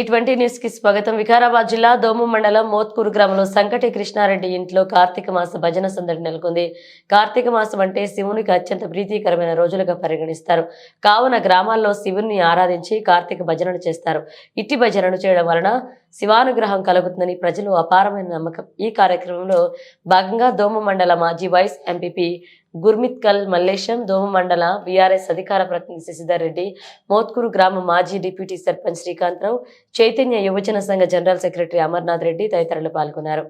ఈ20 news కి స్వాగతం. వికారాబాద్ జిల్లా దోమ మండలం మోత్కూరు గ్రామంలో సంకటి కృష్ణారెడ్డి ఇంట్లో కార్తీక మాస భజన సందడి నెలకొంది. కార్తీక మాసం అంటే శివునికి అత్యంత ప్రీతికరమైన రోజులుగా పరిగణిస్తారు. కావున గ్రామాల్లో శివుని ఆరాధించి కార్తీక భజనను చేస్తారు. ఇట్టి భజనను చేయడం వలన శివానుగ్రహం కలుగుతుందని ప్రజలు అపారమైన నమ్మకం. ఈ కార్యక్రమంలో భాగంగా దోమ మండల మాజీ వైస్ ఎంపీపీ గుర్మిత్కల్ మల్లేశం, దోమ మండల బీఆర్ఎస్ అధికార ప్రతినిధి శశిధర్ రెడ్డి, మోత్కూరు గ్రామ మాజీ డిప్యూటీ సర్పంచ్ శ్రీకాంతరావు, చైతన్య యువజన సంఘ జనరల్ సెక్రటరీ అమర్నాథ్ రెడ్డి తదితరులు పాల్గొన్నారు.